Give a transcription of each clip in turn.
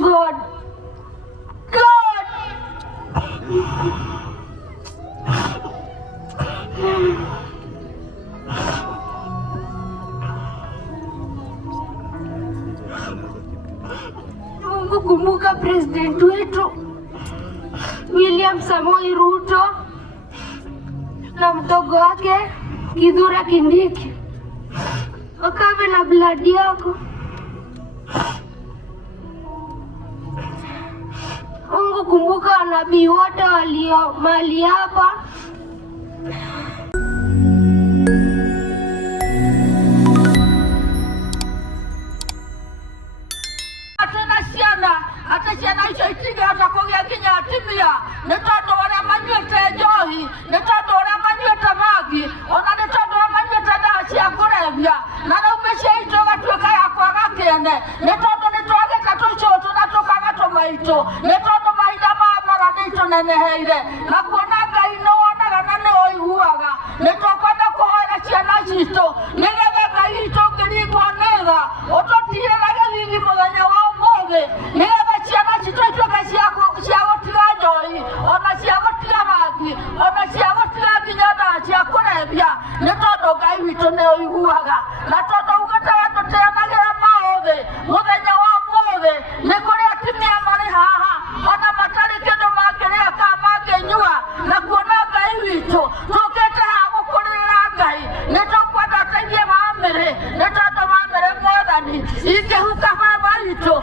God. Mungu, kumbuka president wetu William Samoei Ruto na mdogo wake Kithure Kindiki, wakawe na blood yako. Mungu, kumbuka wanabii wote walio mali hapa. Hata ciana icio itigata kugia kinya atimia ni tondu uria manyuite njohi, ni tondu uria manyuite bangi, ona ni tondu uria manyuite ndawa cia kurebia, na riu mĩciĩ itũ ĩgatuĩka ya kwaga kĩene, nĩ tondu nĩ twagĩka tũcũcũ na tũkaga tũmaitũ, nĩ tondu mahinda ma mara nĩ itũneneheire, na kuona Ngai nĩ wonaga na nĩ ũiguaga. Nĩ tũkwenda kũhoera ciana citũ nĩgetha Ngai witũ ũngĩringwo nĩ tha ũtũtigĩre gĩthithi mũthenya wa ũmũthĩ, nĩgetha ciana citũ ituĩke cia gũtiga njohi, ona cia gũtiga bangi, ona cia gũtiga nginya ndawa cia kũrebia, nĩ tondu Ngai witũ nĩ ũiguaga. Na tondu ugĩte tũteanagĩra maũthĩ mũthenya wa ũmũthĩ, nĩ kũrĩ atumia marĩ haha ona matarĩ kĩndũ mangĩrĩa kana mangĩnyua, na kuona Ngai witũ tũkĩte haha gũkũrĩrĩra Ngai, nĩ tũkwenda ũteithie bamĩrĩ, nĩ tondu bamĩrĩ Mwathani ingĩhuka baba witũ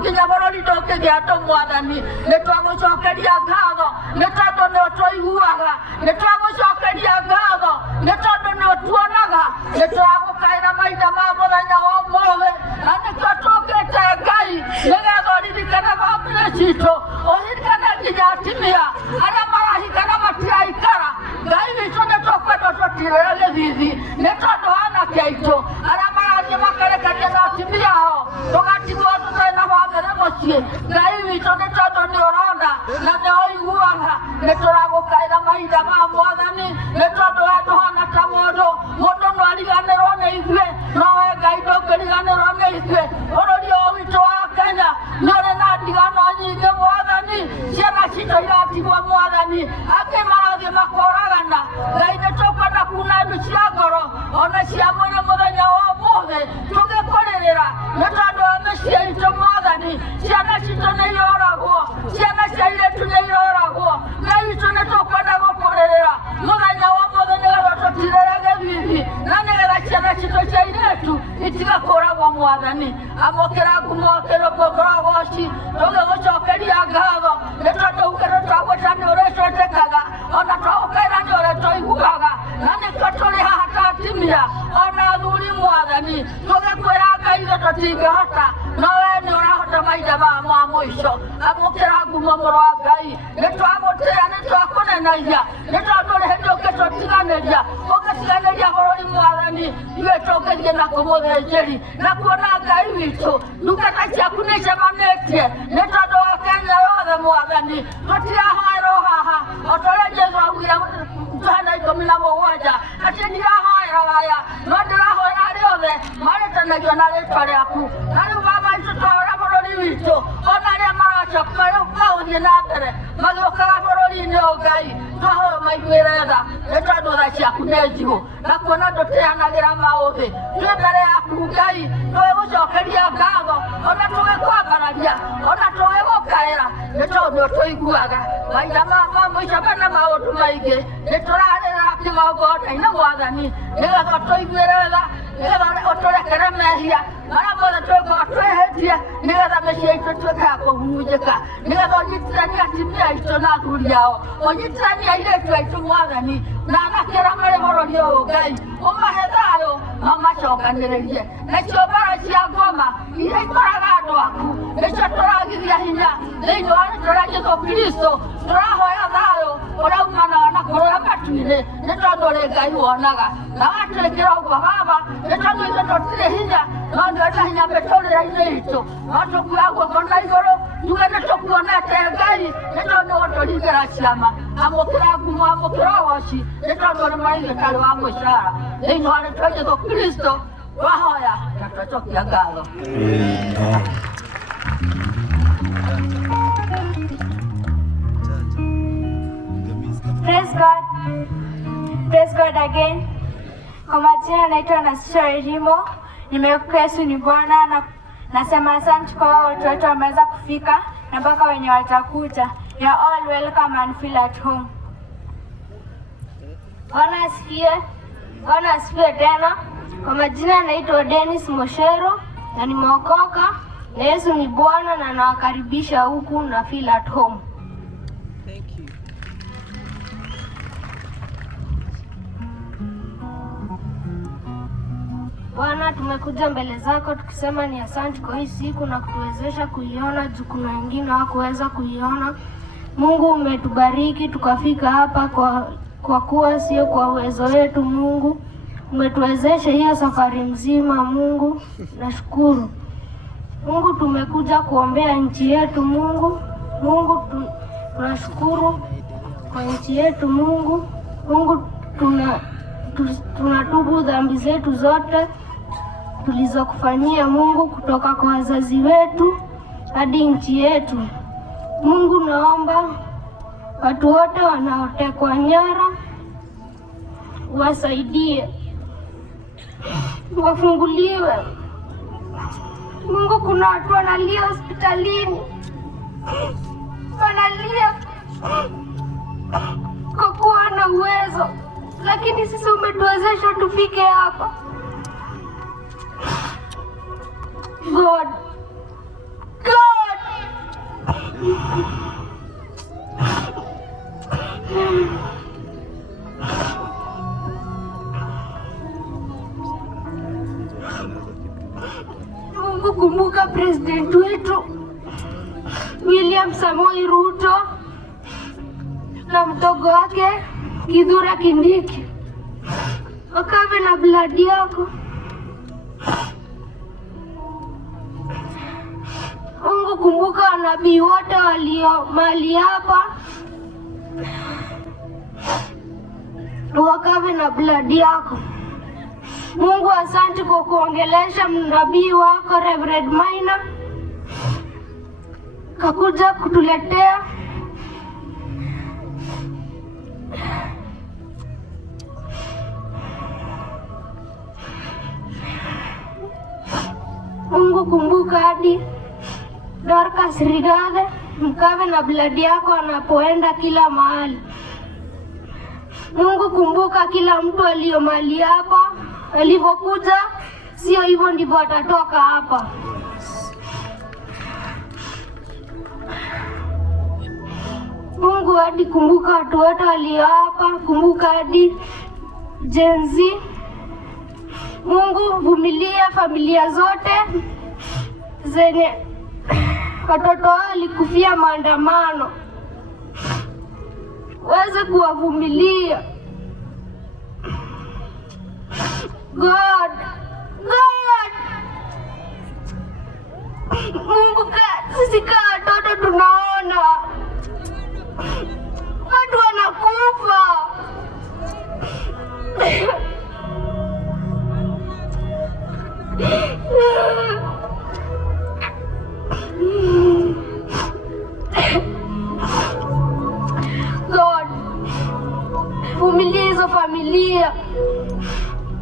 nginya bũrũri ndũngĩgĩa andũ Mwathani. Nĩ twagũcokeria ngatho nĩ tondu nĩ ũtũiguaga, nĩ twagũcokeria ngatho nĩ tondu nĩ ũtuonaga, nĩ twagũkaĩra mahinda ma mũthenya wa ũmũthĩ, na nĩkĩo tũkĩte Ngai nĩgetha ũririkane bamĩrĩ citũ, ũririkane nginya atimia arĩa marahikana matiraikara. Ngai witũ nĩ tũkwenda ũtũtigĩre gĩthithi, nĩ tondu anake aitũ arĩa marathiĩ makerekania na atimia ao tũgatigwo tũtarĩ na bamĩrĩ mũciĩ. Ngai witũ nĩ tondu nĩ ũrona na nĩ ũiguaga, nĩ tũragũkaĩra mahinda ma Mwathani, nĩ tondu we ndũhana ta mũndũ no ariganĩrwo nĩ ithuĩ, no we Ngai ndũngĩriganĩrwo nĩ ithuĩ. Bũrũri ũyũ witũ wa Kenya nĩ ũrĩ na ndigano nyingĩ Mwathani, ciana citũ iratigwo Mwathani, angĩ marathiĩ makũragana. Ngai nĩ tũkwenda kuuna ndu cia ngoro ona cia mwĩrĩ mũthenya wa ũmũthĩ tũgĩkũrĩrĩra, nĩ tondu wa mĩciĩ itũ Mwathani, ciana citũ nĩ iroragwo, ciana cia airĩtu nĩ iroragwo. Ngai witũ nĩ tũkwenda gũkũrĩrĩra mũthenya wa ũmũthĩ nĩgetha tũtigĩre gĩthithi, na nĩgetha ciana citũ cia airĩtu itigakũragwo Mwathani. Amũkĩra ngumo kĩrũngũngũrogoci tũgĩgũcokeria ngatho, nĩ tondu ugĩte twagwĩta nĩ ũrĩtwĩtĩkaga, ona twagũkaĩra nĩ ũrĩtũiguaga, na nĩkĩo tũrĩ haha ta atimia ona athuri Mwathani, tũgĩkwĩra Ngai ithuĩ tũtingĩhota, no we nĩ ũrahota mahinda maya ma mũico. Amũkĩra ngumo mũrũ wa Ngai, nĩ twagũtĩĩa, nĩ twakũnenagia, nĩ tondu ndũrĩ hĩndĩ ũngĩtũtiganĩria bũrũri Mwathani, ithuĩ tũngĩthiĩ na kũmũthĩnjĩri na kuona Ngai witũ ndungata ciaku nĩ icemanĩtie, nĩ tondu wa Kenya yothe Mwathani. Tũtirahoerwo haha o ta ũrĩa Jesũ augire Johana 17 atĩ ndirahoera aya, no ndĩrahoera arĩa othe marĩtanagio na rĩĩtwa rĩaku. Na rĩu baba witũ twahoera bũrũri witũ, ona arĩa maracoka magũthiĩ na mbere magĩũkaga bũrũri-inĩ ũyũ Ngai, twahoera maiguĩre tha, nĩ tondu tha ciaku nĩ njigũ, na kuona tũteanagĩra maũthĩ twĩ mbere yaku Ngai, tũgĩgũcokeria ngatho ona tũgĩkwambararia ona tũgĩgũkaĩra, nĩ tondu nĩ ũtũiguaga. Mahinda ma mũico mena maũndũ maingĩ, nĩ tũrarĩra kĩgongona-inĩ Mwathani, nĩgetha ũtũiguĩre tha, nĩgetha ũtũrekere mehia marĩa mothe twĩkaga twĩhĩtie, nĩgetha mĩciĩ itũ ĩtuĩke ya kũhurunjĩka, nĩgetha ũnyitithanie atimia aitũ na athuri ao, ũnyitithanie airĩtu aitũ Mwathani, na anake arĩa marĩ bũrũri ũyũ Ngai, ũmahe thayũ mamacokanĩrĩrie. Nacio mbara cia ngoma iria ikoraga andũ aku nĩcio tũragithia hinya thĩinĩ wa rĩĩtwa rĩa Jesũ Kristo. Tũrahoya thayũ ũrĩa umanaga na kũrũra matu-inĩ, nĩ tondu ũrĩ Ngai wonaga, na watwĩkĩra ũguo baba, nĩ tondu ithuĩ tũtirĩ hinya, no nĩ wenda hinya mĩtũrĩre-inĩ itũ, no tũkuoya guoko na igũrũ tuge nĩ tũkuonete Ngai, nĩ tondu nĩgũtũringĩra ciama. Amũkĩra ngumo, amũkĩra ũgoci, nĩ tondu ũrĩ mũraigĩ tarĩ wa mũcara, thĩinĩ wa rĩĩtwa rĩa Jesũ Kristo twahoya na twacokia ngatho. seated again. Kwa majina naitwa Nasisha Elimo. Nimekuwa Yesu ni Bwana na nasema asante kwa watu wetu wameweza kufika na mpaka wenye watakuja. You are all welcome and feel at home. Bwana asifiwe tena. Kwa majina naitwa Dennis Moshero na nimeokoka na Yesu ni Bwana na nawakaribisha huku na feel at home. Thank you. Bwana, tumekuja mbele zako tukisema ni asante kwa hii siku na kutuwezesha kuiona juu kuna wengine hawakuweza kuiona. Mungu, umetubariki tukafika hapa kwa kuwa sio kwa uwezo wetu. Mungu, umetuwezesha hiyo safari mzima. Mungu, nashukuru. Mungu, tumekuja kuombea nchi yetu. Mungu, tunashukuru kwa nchi yetu. Mungu, tunatubu dhambi zetu zote tulizokufanyia Mungu, kutoka kwa wazazi wetu hadi nchi yetu. Mungu, naomba watu wote wanaotekwa nyara wasaidie, wafunguliwe. Mungu, kuna watu wanalia hospitalini, wanalia kwa kuwa na uwezo, lakini sisi umetuwezesha tufike hapa. God. Mungu, kumbuka president wetu William Samoei Ruto na mdogo wake Kithure Kindiki, wakawe na blood yako. Mungu, kumbuka wanabii wote walio mali hapa, wakawe na blood yako. Mungu, asante kwa kuongelesha nabii wako Reverend Maina kakuja kutuletea Mungu, kumbuka hadi Dorcas Rigathi, mkawe na blood yako anapoenda kila mahali. Mungu, kumbuka kila mtu aliyo mali hapa, alivyokuja sio hivyo ndivyo atatoka hapa. Mungu, hadi kumbuka watu wote walio hapa, kumbuka hadi Gen Z. Mungu, vumilia familia zote zenye watoto wao walikufia maandamano, weze kuwavumilia. God. Mungu, sisi kama watoto tunaona watu wanakufa. God, vumilia hizo familia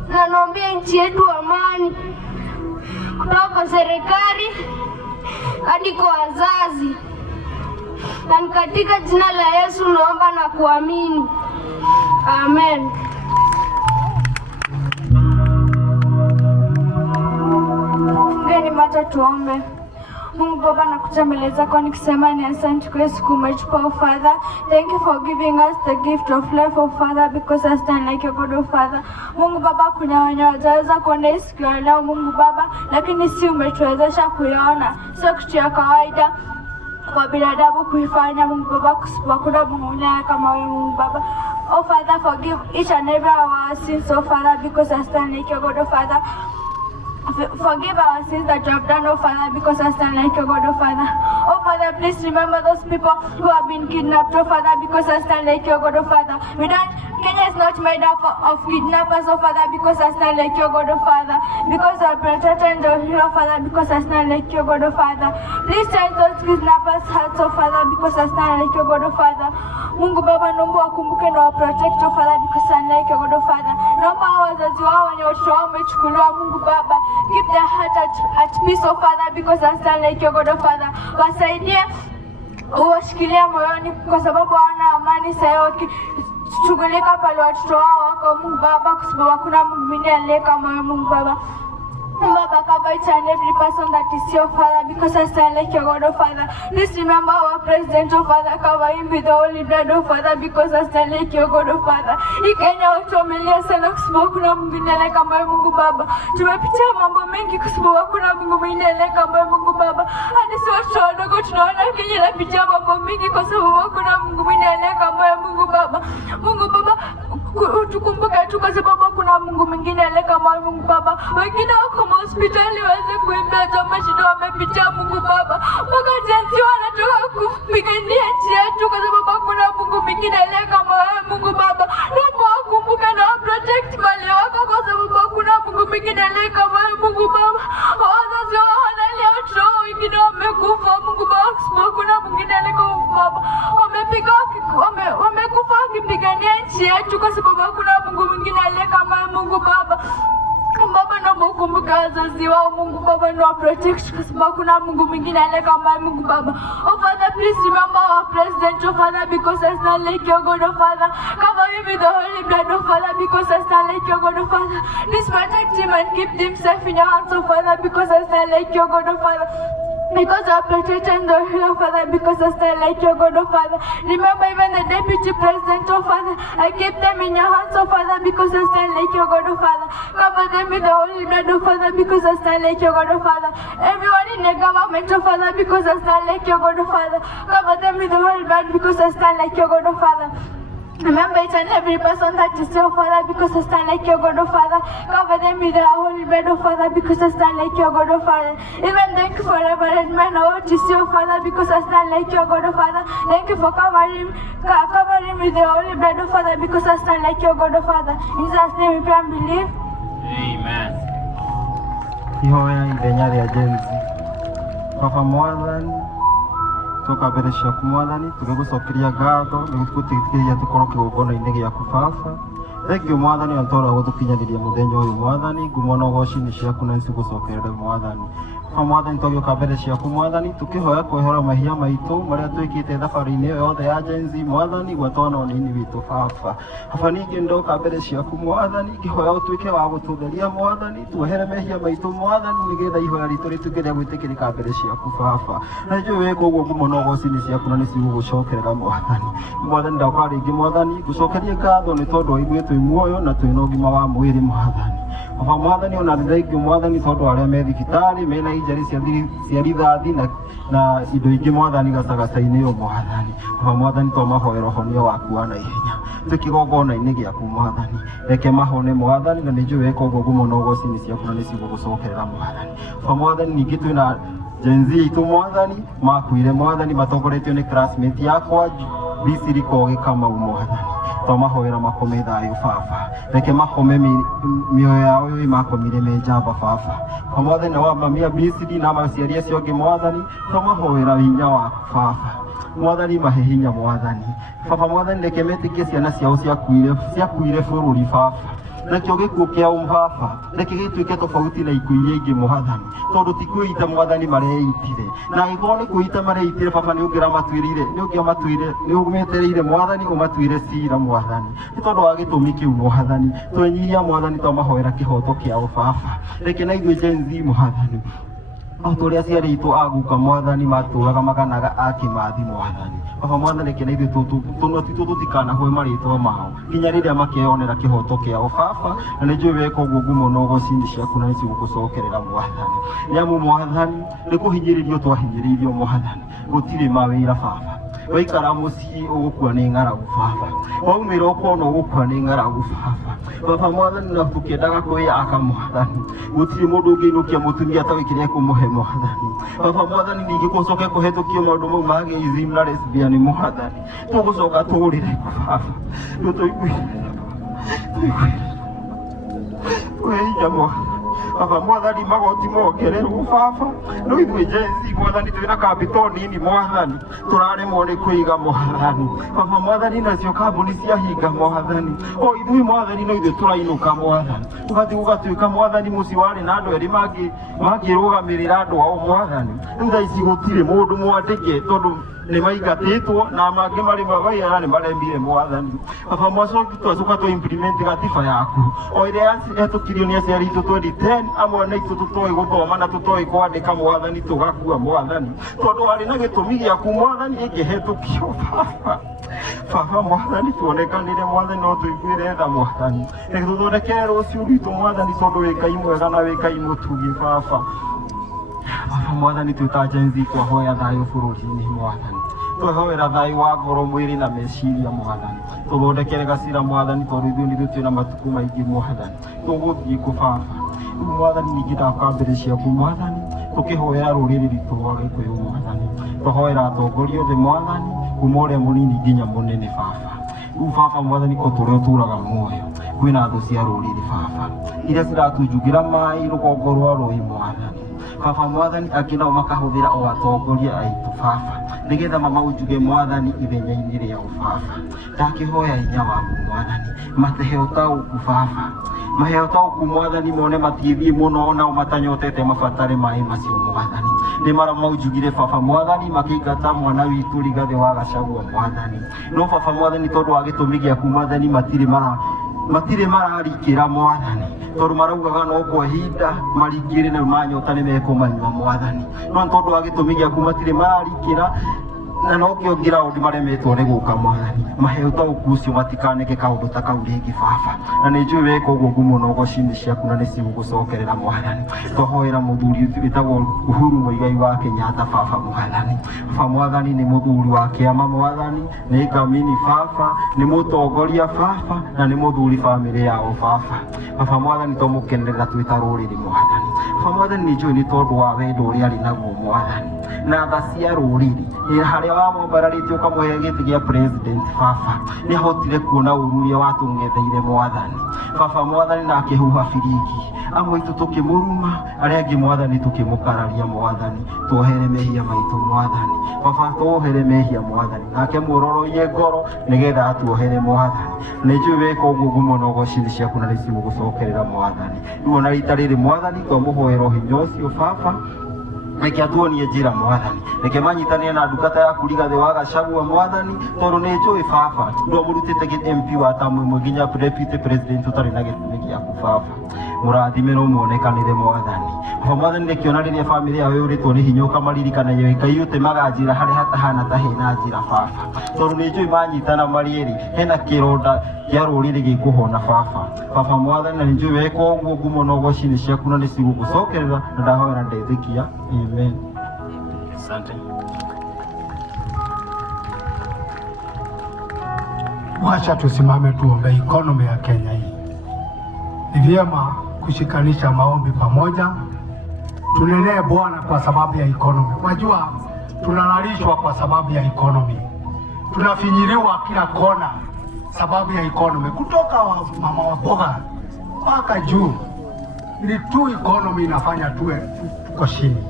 na naombea nchi yetu amani, kutoka kwa serikali hadi kwa wazazi, na katika jina la Yesu naomba na kuamini. Amen. Fungeni macho tuombe. Mungu Baba, nakuja mbele zako nikisema ni asante kwa siku umechukua, oh Father. Thank you for giving us the gift of life, oh Father, because I stand like your God, oh Father. Mungu Baba, kuna wenye hawajaweza kuona hii siku ya leo Mungu Baba, lakini si umetuwezesha kuiona. Sio kitu ya kawaida kwa binadamu kuifanya Mungu Baba, hakuna Mungu kama wewe Mungu Baba. Oh Father, forgive each and every our sins, oh Father, because I stand like your God, oh Father. Forgive our sins that you have done, oh Father, because I stand like your God, oh Father. Oh Father, please remember those people who have been kidnapped, oh Father, because I stand like your God, oh Father. Kenya is not made up of kidnappers, oh Father, because I stand like your God, oh Father. Because our protector and the hero, Father, because I stand like your God, oh Father. Please change those kidnappers' hearts, oh Father, because I stand like your God, oh Father. Mungu Baba, naomba wakumbuke na waprotect, oh Father, because I stand like your God, oh Father. Naomba wazazi wao wenye watoto wao wamechukuliwa, Mungu Baba, keep their heart at peace, oh Father, because I stand like your God, oh Father. Wasaidie, uwashikilia moyoni kwa sababu hawana amani sasa wakishughulika pale watoto wao wako, Mungu Baba, kwa sababu hakuna Mungu mwingine aliye kama wewe, Mungu Baba. Baba, cover each and every person that is your Father, because I stand like your God, oh Father. Please remember our President, oh Father, cover him with the holy blood, oh Father, because I stand like your God, oh Father. Hii Kenya watu wamelia sana kwa sababu kuna Mungu mwingine kama wewe, Mungu Baba. Tumepitia mambo mengi kwa sababu hakuna Mungu mwingine kama wewe, Mungu Baba. Hadi sisi watoto wadogo tunaona Kenya inapitia mambo mengi kwa sababu hakuna Mungu mwingine kama wewe, Mungu Baba. Mungu Baba, tukumbuke tu kwa sababu kuna Mungu mwingine kama wewe, Mungu Baba. Wengine wako hospitali waweze kuimbia kama shida wamepitia, Mungu Baba. Mpaka jinsi wanatoka kupigania nchi yetu kwa sababu kuna Mungu mwingine kama wewe, Mungu Baba. Naomba wakumbuke na protect mali wako kwa sababu kuna Mungu mwingine kama wewe, Mungu Baba. Wazazi wao wanalia, watoto wao wengine wamekufa, Mungu Baba, kwa sababu kuna mwingine kama Mungu Baba. Wamekufa wakipigania nchi yetu kwa sababu kuna Mungu mwingine kama wewe, Mungu Baba. Baba, naomba ukumbuke wazazi wao, Mungu Baba, na protect kwa sababu kuna Mungu mwingine kama Mungu Baba. Oh Father, please remember our president, oh Father, because I stand like your God, oh Father. Cover him with the holy blood, oh Father, because I stand like your God, oh Father. Please protect him and keep him safe in your hands, oh Father, because I stand like your God, oh Father. Because I protect and the hero, Father, because I stand like your God, oh Father. Remember even the deputy president, oh Father. I keep them in your hands, oh Father, because I stand like your God, oh Father. Cover them with the holy blood, oh Father, because I stand like your God, oh Father. Everyone in the government, oh Father, because I stand like your God, oh Father. Cover them with the holy blood, because I stand like your God, oh Father. Remember each and every person that is your Father, because I stand like your God, oh Father. Cover them with the holy blood, oh Father, because I stand like your God, oh Father. Even thank you for Reverend Man, oh, to see your Father, because I stand like your God, oh Father. Thank you for covering him with the holy blood, oh Father, because I stand like your God, oh Father. In Jesus' name we pray and believe. Amen. Ihoya idenya rya jenzi Papa Mwathani toka mbere ciaku Mwathani tugigucokeria ngatho nigututikiriria tukoro kigongona-inĩ gĩaku Baba. Thengiũ Mwathani na tondũ wa gũtũkinyaniria mũthenya ũyũ Mwathani, ngumo na ũgooci-inĩ ciaku na nĩcigũcokerere Mwathani. Mwathani tũgĩũka mbere ciaku Mwathani tũkĩhoya kwehera mahia maitũ marĩa twĩkĩte thabarĩ-inĩ ĩyo yothe ya jenzi Mwathani gwatwana ũnini witũ Baba. Baba ningĩ ndoka mbere ciaku Mwathani ngĩhoya ũtuĩke wa gũtũtheria Mwathani, tuohere mehia maitũ Mwathani nĩgetha ihoya ritũ rĩtuĩke rĩa gwĩtĩkĩrĩka mbere ciaku Baba. Na njũĩ wĩka ũguo ngumo na ũgooci-inĩ ciaku na nĩcigũgũcokerera Mwathani. Mwathani ndoka rĩngĩ Mwathani ngũcokerie ngatho nĩ tondũ wa ithuĩ twĩ muoyo na twĩna ũgima wa mwĩrĩ Mwathani. Baba Mwathani ona thengiũ Mwathani tondũ arĩa me thibitarĩ mena injari cia rithathi na indo ingĩ Mwathani gacagaca-inĩ ũyũ Mwathani. Baba Mwathani tũmahoera ũhonia waku wa naihenya twĩ kĩgongona-inĩ gĩaku Mwathani, reke mahone Mwathani na nĩnjũĩ wĩka ũguo ngumo na ũgooci-inĩ ciaku na nĩcigũgũcokerera Mwathani. Baba Mwathani ningĩ twĩna jenzi itũ Mwathani makuire Mwathani matongoretio nĩ classmate yakwa Bisiri Kogi Kamau Mwathani. Tũmahoera makome thayũ Baba, reke makome mĩoyo yao makomire me njamba Baba. Mwathani na wa mamia Bisiri na maciari acio angĩ Mwathani tũmahoera hinya waku Baba. Mwathani mahe hinya Mwathani. Baba Mwathani reke metĩkie ciana ciao ciakuire bũrũri Baba. Nakĩo gĩkuũ kĩao Baba reke gĩtuĩke tofauti na ikuũ iria ingĩ Mwathani, tondũ ti kwĩita Mwathani mareitire, na angĩkorwo nĩ kwĩita mareitire Baba nĩũmetereire Mwathani ũmatuĩre cira Mwathani, nĩ tondũ wa gĩtũmi kĩu Mwathani. Twenyihia Mwathani tũmahoera kĩhoto kĩao Baba, reke na ithuĩ jenzi Mwathani tũrĩa aciari aitũ aguka Mwathani matũraga maganaga akĩmathi Mwathani. Baba Mwathani reke na ithuĩ tũtikanahũe marĩtwa mao nginya rĩrĩa makeyonera kĩhoto kĩao Baba, na nĩnjũĩ weka ũguo ngumo na ũgooci-inĩ ciaku na nĩcigũgũcokerera Mwathani. Nĩamu Mwathani nĩkũhinyĩrĩrio twahinyĩrĩirio Mwathani, gũtirĩ mawĩra Baba. Waikara mũciĩ ũgũkua nĩ ng'aragu Baba, waumĩra ũkona ũgũkua nĩ ng'aragu Baba. Baba Mwathani na tũkĩendaga kwĩyaka Mwathani, gũtirĩ mũndũ ũngĩinũkia mũtumia atarĩ kĩrĩa ekũmũhe Mwathani. Baba Mwathani ningĩ gũcoke kũhetũkio maũndũ mau ma gayism na lesbian Mwathani, tũgũcoka tũũrĩre Baba, tũtũiguĩre Tweiya Mwathani Baba Mwathani magoti mongererwo Baba no ithuĩ jenzi Mwathani twĩna capital nini Mwathani tũraremwo nĩ kũiga Mwathani Baba Mwathani nacio kambuni ciahinga Mwathani o ithuĩ Mwathani no ithuĩ tũrainũka Mwathani ũgatuĩka Mwathani mũciĩ warĩ na andũ erĩ mangĩrũgamĩrĩra andũ ao Mwathani thaa ici gũtirĩ mũndũ mwandĩke tondũ nĩ maingatĩtwo na mangĩ marĩ mawĩra nĩ maremire Mwathani Baba twacoka twa implement gatiba yaku o ĩrĩa yahĩtũkirio nĩ aciari aitũ 2010 amwe na itũ tũtoĩ gũthoma na tũtoĩ kwandĩka Mwathani tũgakua Mwathani tondũ warĩ na gĩtũmi gĩaku Mwathani ĩkĩhĩtũkio Baba Mwathani tuonekanire Mwathani no tũiguĩre tha Mwathani reke tũthondekere rũciũ rwitũ Mwathani tondũ wĩ Ngai mwega na wĩ Ngai mũtugi Baba Mwathani twĩta jenzi twahoya thayũ bũrũri-inĩ Mwathani twahoera thayũ wa ngoro mwĩrĩ na meciria Mwathani tũthondekere gacira Mwathani tondũ ithuĩ nĩ twĩna matukũ maingĩ Mwathani tũgũthiĩ kũ Baba Mwathani ningĩ ndakambere ciaku Mwathani tũkĩhoera rũrĩrĩ rwitũ rwa Gĩkũyũ Mwathani twahoera atongoria othe Mwathani kuma ũrĩa mũnini nginya mũnene Baba rĩu Baba Mwathani o tũrĩa ũtũraga muoyo kwĩna thũ cia rũrĩrĩ Baba iria ciratunjugĩra maĩ rũgongo rwa rũĩ Mwathani Baba Mwathani angĩ nao makahũthĩra o atongoria aitũ Baba nĩgetha mamaunjuge Mwathani ithenya-inĩ rĩao Baba ndakĩhoya hinya waku Mwathani matehe ũtaũku Baba mahe ũtaũku Mwathani mone matiĩthiĩ mũno nao matanyotete mabatare maĩ macio Mwathani nĩ maramaunjugire Baba Mwathani makĩingata mwana witũ Rigathĩ wa Gachagua Mwathani no Baba Mwathani tondũ wa gĩtũmi gĩaku Mwathani matirĩ mararikĩra Mwathani tondũ maraugaga no kwa ihinda maringĩrĩ na manyota nĩ mekũmanyua Mwathani no tondũ wa gĩtũmi gĩaku matirĩ mararikĩra na no kĩongira ũndũ maremetwo nĩ gũka Mwathani mahe ũtaũku ũcio matikaneke kaũndũ ta kau rĩngĩ Baba na nĩ njũĩ weka ũguo ngumo na ũgoci-inĩ ciaku na nĩ cigũgũcokerera Mwathani twahoera mũthuri wĩtagwo Uhuru Muigai wa Kenyatta Baba Mwathani Baba Mwathani nĩ mũthuri wa kĩama Mwathani nĩ ngamini Baba nĩ mũtongoria Baba na nĩ mũthuri bamĩrĩ yao Baba Mwathani tũmũkenerera twĩta rũrĩrĩ Mwathani Baba Mwathani nĩ njũĩ nĩ tondũ wa wendo ũrĩa arĩ naguo Mwathani na tha cia rũrĩrĩ harĩa wamwambararĩtie ũkamũhe gĩtĩ gĩa president Baba nĩ ahotire kuona ũru ũrĩa watũng'etheire Mwathani Baba Mwathani na akĩhuha biringi amwe aitũ tũkĩmũruma arĩa angĩ Mwathani tũkĩmũkararia Mwathani tuohere mehia maitũ Mwathani Baba tuohere mehia Mwathani nake mũroroie ngoro nĩgetha atuohere Mwathani nĩ njũĩ weka ũguo ngumo na ũgoci-inĩ ciaku na nĩ cigũgũcokerera Mwathani rĩu ona rita rĩrĩ Mwathani twamũhoera hinya ũcio Baba reke atuonie njĩra Mwathani reke manyitanĩre na ndungata yaku Rigathĩ wa Gachagua Mwathani tondũ nĩ njũĩ Baba ndũa mũrutĩte MP wa tamu ĩmwe nginya deputy president ũtarĩ na gĩtũmi gĩaku Baba mũrathime no muonekanĩre Mwathani Baba Mwathani reke ona rĩrĩa bamĩrĩ yao yũrĩtwo nĩ hinya ũkamaririkana we Ngai ũtemaga njĩra harĩa hatahana ta hena njĩra Baba tondũ nĩ njũĩ manyitana marĩ erĩ hena kĩronda kĩa rũrĩrĩ gĩkũhona Baba Mwathani na nĩ njũĩ weka ũguo ngumo na ũgoci-inĩ ciaku na nĩ cigũgũcokerera na ndahoera ndetĩkia amen. Asante. Wacha tusimame tuombe economy ya Kenya hii. Ni vyema kushikanisha maombi pamoja. Tunenee Bwana kwa sababu ya economy. Wajua tunalalishwa kwa sababu ya economy. Tunafinyiliwa kila kona sababu ya economy. Kutoka mama wa boga mpaka juu. Ni tu economy inafanya tuko chini.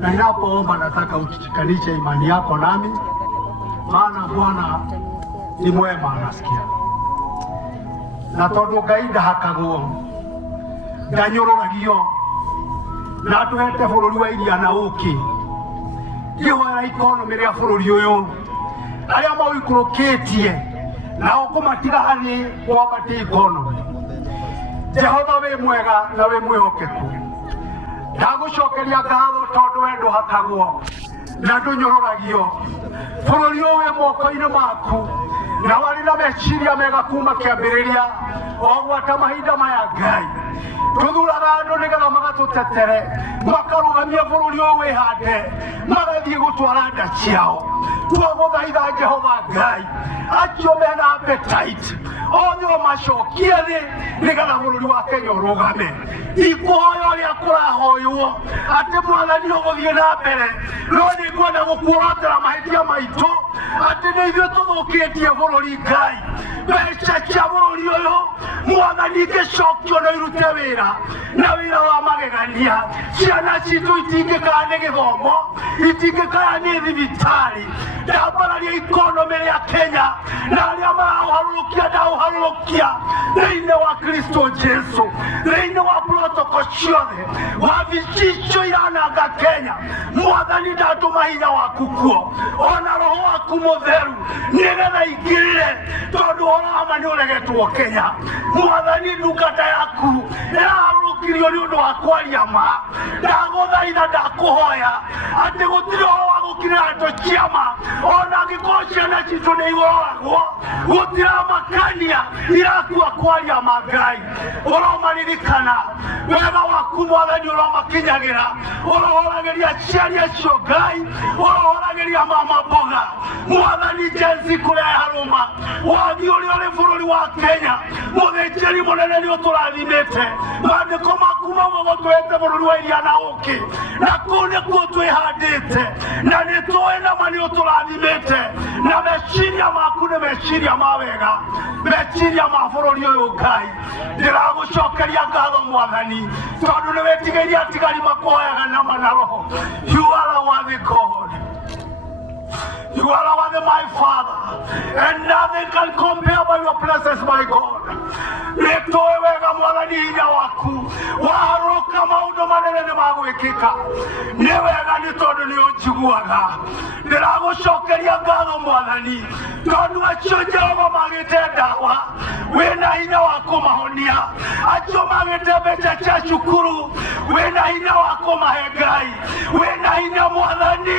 Na ninapoomba nataka uchikanishe imani yako nami, maana Bwana ni mwema anasikia. Na tondu Ngai ndahakagwo ndanyũrũragio na atũhete bũrũri wa iria na ũkĩ ihoera economy rĩa bũrũri ũyũ arĩa maũikũrũkĩtie nao kũmatiga harĩ kwambatia economy. Jehova wĩ mwega na wĩ mwĩhokeku. Ndagũcokeria ngatho tondũ we ndũhakagwo na ndũnyũrũragio. Bũrũri ũyũ wĩ moko-inĩ maku na warĩ na meciria mega kuma kĩambĩrĩria o gwata mahinda maya Ngai. Tũthuraga andũ nĩgetha magatũtetere makarũgamia bũrũri ũyũ wĩhande magathiĩ gũtwara nda ciao. Twagũthaitha Jehova Ngai acio mena appetite othe macokie thĩ nĩgetha bũrũri wa Kenya ũrũgame. Ikũhoya ũrĩa kũrahoywo atĩ Mwathani ũgũthiĩ na mbere no nĩngwenda gũkuorotera mahĩtia maitũ atĩ nĩ ithuĩ tũthũkĩtie bũrũri Ngai. Mbeca cia bũrũri ũyũ Mwathani gĩcokio no irute wĩra na wĩra wa magegania. Ciana citũ itingĩkaya nĩ gĩthomo, itingĩkaya nĩ thibitarĩ. Ndambararia ikonomi rĩa Kenya na arĩa maraũharũrũkia ndaũharũrũkia thĩinĩ wa Kristo Jesu, thĩinĩ wa protocol ciothe wabici icio irananga Kenya. Mwathani ndatũma hinya waku kuo, ona Roho waku Mũtheru nĩgetha ingĩrĩre, tondũ ũhoro wa nĩ ũregetwo Kenya. Mwathani ndungata yaku ĩraharũrũkirio nĩ ũndũ wa kwaria ma. Ndagũthaitha ndakũhoya atĩ gũtirĩ ũhoro wa gũkinyĩra andũ kĩama, ona angĩkorwo ciana citũ nĩ igoragwo, gũtiramakania irakua kwaria ma Ngai. Ũromaririkana wega waku Mwathani, ũromakinyagĩra, ũrohoragĩria aciari acio Ngai, ũrohoragĩria mama mboga. Mwathani Jensi kũrĩa harũma wathi ũrĩa ũrĩ bũrũri wa Kenya, mũthĩnjĩri mũnene nĩ ũtũrathimĩte. Maandĩko maku mauga gũtwĩte bũrũri wa iria na ũũkĩ, na kũu nĩkuo twĩhandĩte, na nĩ tũĩ nama nĩ ũtũrathimĩte, na meciria maku nĩ meciria ma wega, meciria ma bũrũri ũyũ Ngai. Ndĩragũcokeria ngatho Mwathani, tondũ nĩ wĩtigĩria atigari makũhoyaga nama na roho. You are a worthy God. You are our my Father, and nothing can compare by your presence, my God. Nĩtũĩ wega Mwathani hinya waku, waharũka maũndũ manene nĩ magwĩkĩka. Nĩ wega nĩ tondũ nĩ ũnjiguaga. Ndĩragũcokeria ngatho Mwathani, tondũ acio Jehova magĩte ndawa, wĩna hinya wa kũmahonia. Acio magĩte mbeca cia cukuru, wĩna hinya wa kũmahe Ngai. Wĩna hinya Mwathani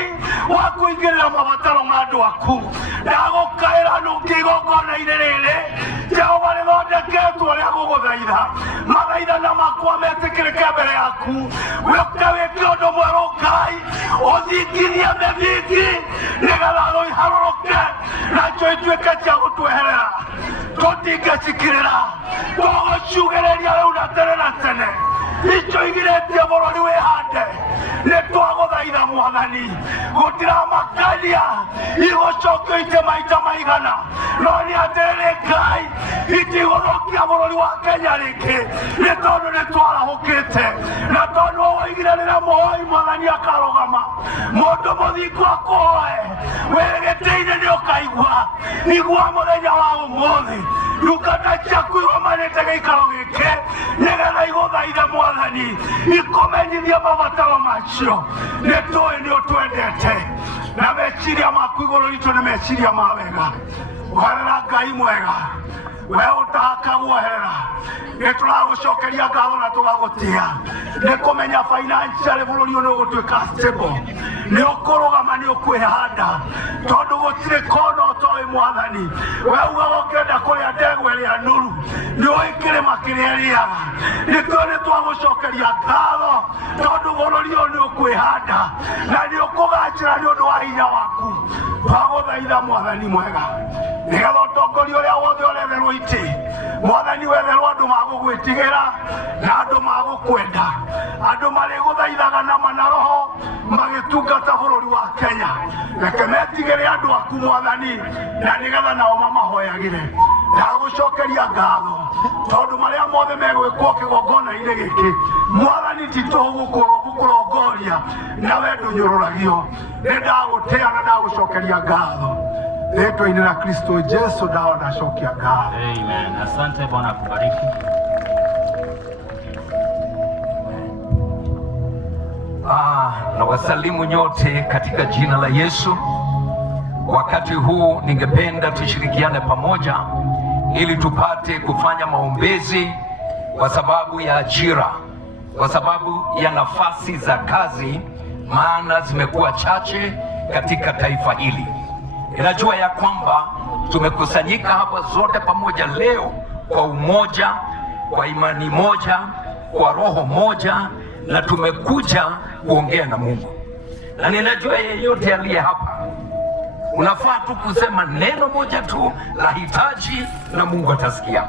wa kũingĩrĩra mabataro ma andũ aku. Ndagũkaĩra nũngĩ igongona-inĩ rĩrĩ, Jehova rĩthondeketwo rĩa gũgũthaitha. Mathaithana makwa metĩkĩrĩke mbere yaku, wĩke wĩke ũndũ mwerũ Ngai, ũthingithie mĩthingi nĩgetha thũ iharũrũke, nacio ituĩke cia gũtweherera. Tũtingĩcikirĩra, tũgũciugĩrĩria rĩu na tene na tene. Icio igirĩtie bũrũri wĩhande, nĩ twagũthaitha Mwathani, gũtiramakania igũcokio ite maita maigana, no nĩ atĩrĩrĩ Ngai, itigũthũkia bũrũri wa Kenya rĩngĩ, nĩ tondũ nĩ twarahũkĩte, na tondũ woigire rĩrĩa mũhoi Mwathani akarũgama, mũndũ mũthingu akũhoe, wĩrĩgĩtĩ-inĩ nĩ ũkaigua. Igua mũthenya wa ũmũthĩ, ndungata ciaku igomanĩte gĩikaro gĩkĩ, nĩgetha igũthaithe Mwathani, ikũmenyithie mabataro macio. Nĩ tũĩ nĩ ũtwendete, na meciria maku igũrũ ritũ nĩ meciria ma wega. Oherera Ngai mwega, we ũtahaka guoherera. Nĩ tũragũcokeria ngatho na tũgagũtĩa. Nĩ kũmenya financially bũrũri ũyũ nĩ ũgũtuĩka stable, nĩ ũkũrũgama, nĩ ũkwĩhanda, tondũ gũtirĩ kona ũtoĩ Mwathani. We ugaga ũkĩenda kũrĩa ndegwa ĩrĩa nũru, nĩ ũĩ kĩrĩma kĩrĩa ĩrĩaga. Nĩkĩo nĩ twagũcokeria ngatho, tondũ bũrũri ũyũ nĩ ũkwĩhanda na nĩ ũkũganjĩra nĩ ũndũ wa hinya waku. Twagũthaitha Mwathani mwega, nĩgetha ũtongoria ũrĩa wothe ũretherwo itĩ, Mwathani wetherwo andũ magũgwĩtigĩra na andũ magũkwenda, andũ marĩgũthaithaga nama na roho magĩtungata bũrũri wa Kenya. Reke metigĩre andũ aku Mwathani, na nĩgetha nao mamahoyagĩre. Ndagũcokeria ngatho, tondũ marĩa mothe megwĩkwo kĩgongona-inĩ gĩkĩ, Mwathani titũgũkũrongoria na we ndũnyũrũragio. Nĩ ndagũtĩa na ndagũcokeria ngatho, rĩtwa-inĩ la Kristo Jesu ndawa ndacokia ngatho. Amen. Asante, Bwana akubariki. Na wasalimu nyote katika jina la Yesu. Wakati huu ningependa tushirikiane pamoja ili tupate kufanya maombezi kwa sababu ya ajira, kwa sababu ya nafasi za kazi, maana zimekuwa chache katika taifa hili. Ninajua ya kwamba tumekusanyika hapa zote pamoja leo kwa umoja, kwa imani moja, kwa roho moja, na tumekuja kuongea na Mungu. Na ninajua yeyote aliye hapa unafaa tu kusema neno moja tu la hitaji na Mungu atasikia.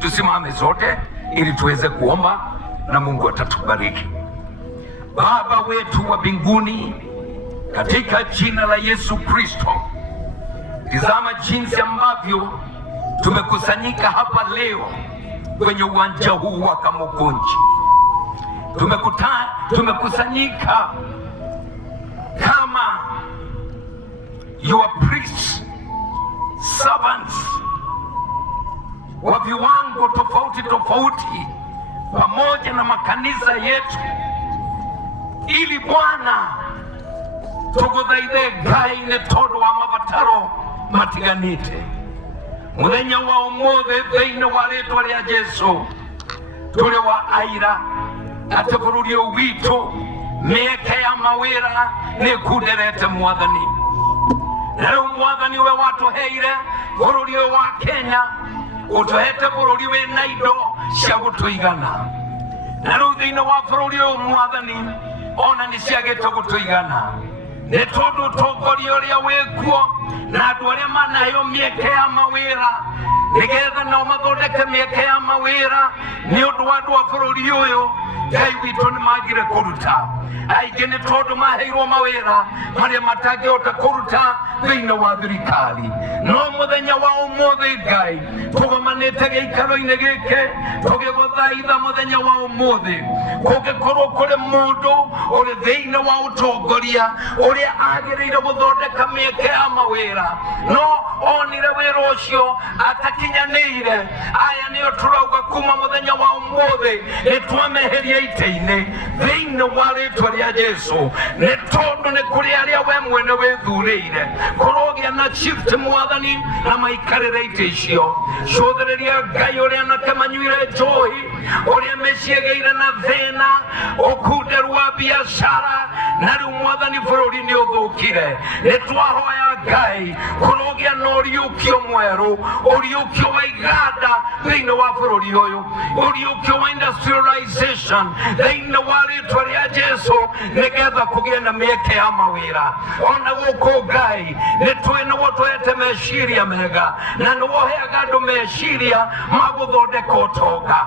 Tusimame zote ili tuweze kuomba na Mungu atatubariki. Baba wetu wa mbinguni, katika jina la Yesu Kristo, tazama jinsi ambavyo tumekusanyika hapa leo kwenye uwanja huu wa Kamukunji. Tumekusanyika kama your priests, servants wa viwango tofauti tofauti, pamoja na makanisa yetu, ili Bwana tuguthaithe Ngai ni tondu wa mabataro matiganite. Muthenya wa umuthi thiini wa ritwa ria Jesu turi wa aira ati bururi witu mieke ya mawira ni kunderete Mwathani. Na riu Mwathani we watuheire bururi wa Kenya, utuhete bururi wina indo cia gutuigana. Na riu thiini wa bururi Mwathani ona ni ciagite gutuigana, ni tondu utongoria uria wikuo na andu aria manayo mieke ya mawira nigetha nao mathondeke mieke ya mawira ni undu wa andu a bururi uyu Ngai witu ni magire kuruta. Aingi ni tondu maheirwo mawira maria matangihota kuruta thiini wa thirikari. No muthenya wa umuthi Ngai tugomanite giikaro-ini giki tugiguthaitha muthenya wa umuthi, kungikorwo kuri mundu uri thiini wa utongoria uria agiriire guthondeka mieke ya mawira no onire wira ucio atakinyaniire, aya nio turauga kuma muthenya wa umuthi nitwameheria ite-ini thiini wa ritwa ria Jesu, ni tondu ni kuri aria we mwene withurire kurogia na shift Mwathani na maikarire ite icio. Cuthiriria Ngai uria nake manyuire njohi, uria meciegeire na thina, ukunderu wa biashara, na riu Mwathani bururi ni uthukire. Ni twahoya Ngai kurogia na uriukio mweru, uriukio wa iganda thiini wa bururi uyu, uriukio wa industrialization thiini wa ritwa ria Jesu, nigetha kugie na mieke ya mawira. Ona guku Ngai ni twina twete meciria mega, na ni woheaga andu meciria ma guthondeka utonga.